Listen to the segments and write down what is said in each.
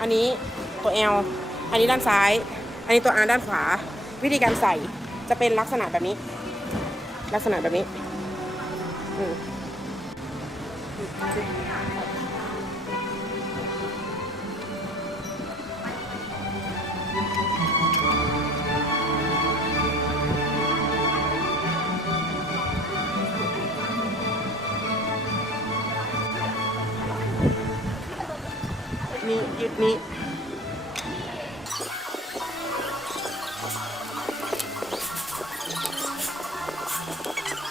อันนี้ตัว L อันนี้ด้านซ้าย อันนี้ตัว R ด้านขวา วิธีการใส่จะเป็นลักษณะแบบนี้ ลักษณะแบบนี้อืม นี่ยึดนี้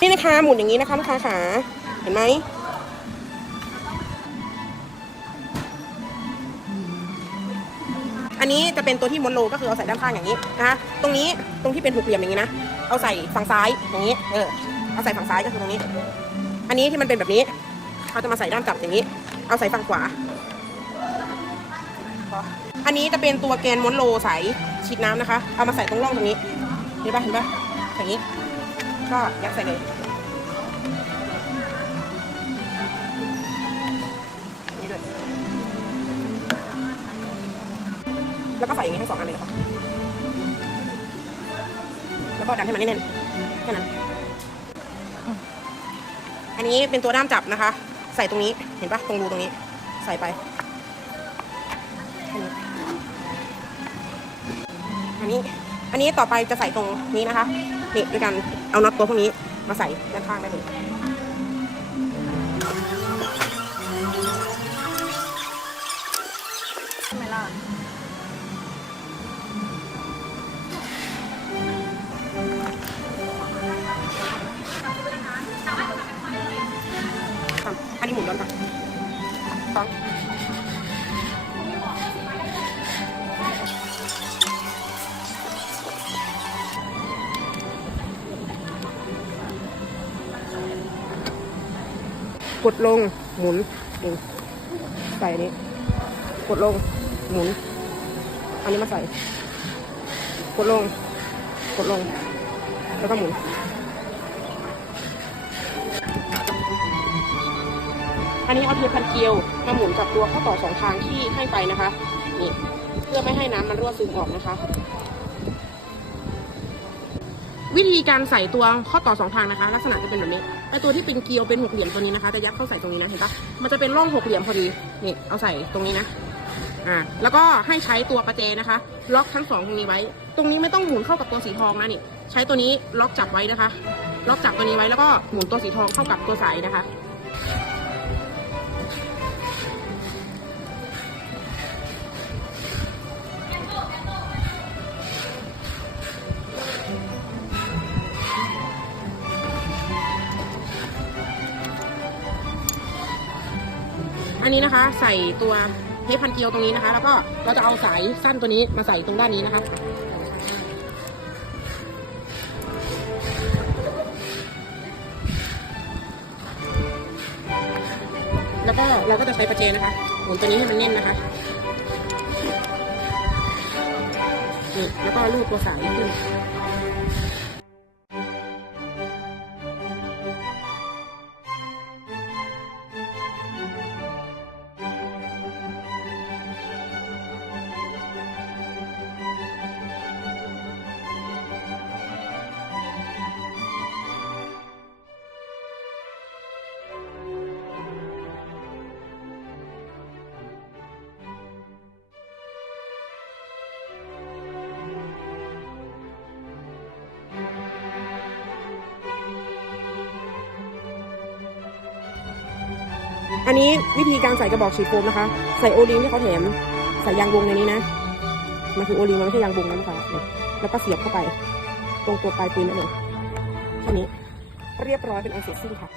นี่นะคะหมุนอย่างนี้นะคะลูกค้าขาเห็นไหมอันนี้จะเป็นตัวที่ม้วนโลก็คือเอาใส่ด้านข้างอย่างนี้นะคะตรงนี้ตรงที่เป็นหกเหลี่ยมอย่างนี้นะเอาใส่ฝั่งซ้ายอย่างนี้เออเอาใส่ฝั่งซ้ายก็คือตรงนี้ อันนี้ที่มันเป็นแบบนี้เขาจะมาใส่ด้านกลับอย่างนี้ เอาใส่ฝั่งขวา อันนี้จะเป็นตัวแกนม้วนโลใสฉีดน้ำนะคะ เอามาใส่ตรงร่องตรงนี้เห็นปะเห็นปะอย่างนี้ ก็ยัดใส่เลยนี่ด้วยแล้วก็ใส่อย่างนี้ทั้งสองอันเลยค่ะแล้วก็ดันให้มันแน่นๆแค่นั้น อันนี้เป็นตัวด้ามจับนะคะ ใส่ตรงนี้ เห็นปะตรงรูตรงนี้ ใส่ไป อันนี้ อันนี้ต่อไปจะใส่ตรงนี้นะคะ นี่ด้วยกันเอาน็อตตัวพวกนี้มาใส่ด้านข้างได้เลยทำไมล่ะทำอันนี้หมุนด้านก่อนสอง กดลงหมุนนี่ใส่อันนี้ กดลงหมุน อันนี้มาใส่ กดลง กดลง แล้วก็หมุนอันนี้เอาเทปพันเกลียวมาหมุนกับตัวข้อต่อสองทางที่ให้ไปนะคะนี่เพื่อไม่ให้น้ำมันรั่วซึมออกนะคะ วิธีการใส่ตัวข้อต่อสองทางนะคะ ลักษณะจะเป็นแบบนี้ ไอตัวที่เป็นเกลียวเป็นหกเหลี่ยมตัวนี้นะคะจะยัดเข้าใส่ตรงนี้นะเห็นปะมันจะเป็นร่องหกเหลี่ยมพอดีนี่เอาใส่ตรงนี้นะอ่าแล้วก็ให้ใช้ตัวประแจนะคะ ล็อกทั้งสองตรงนี้ไว้ ตรงนี้ไม่ต้องหมุนเข้ากับตัวสีทองนะนี่ใช้ตัวนี้ล็อกจับไว้นะคะ ล็อกจับตัวนี้ไว้แล้วก็หมุนตัวสีทองเข้ากับตัวสายนะคะ อันนี้นะคะ ใส่ตัวเทปพันเกลียวตรงนี้นะคะ แล้วก็เราจะเอาสายสั้นตัวนี้มาใส่ตรงด้านนี้นะคะแล้วก็เราก็จะใช้ประแจนะคะหมุนตัวนี้ให้มันแน่นนะคะนี่แล้วก็ลูดตัวสายขึ้น อันนี้วิธีการใส่กระบอกฉีดโฟมนะคะ ใส่โอลิงที่เขาแถมใส่ยางวงในนี้นะ มันคือโอลิงมันไม่ใช่ยางวงนะนะคะเนี่ยแล้วก็เสียบเข้าไป ตรงตัวปลายปืนนั่นเองแค่นี้เรียบร้อยเป็นอันเสร็จสิ้นค่ะ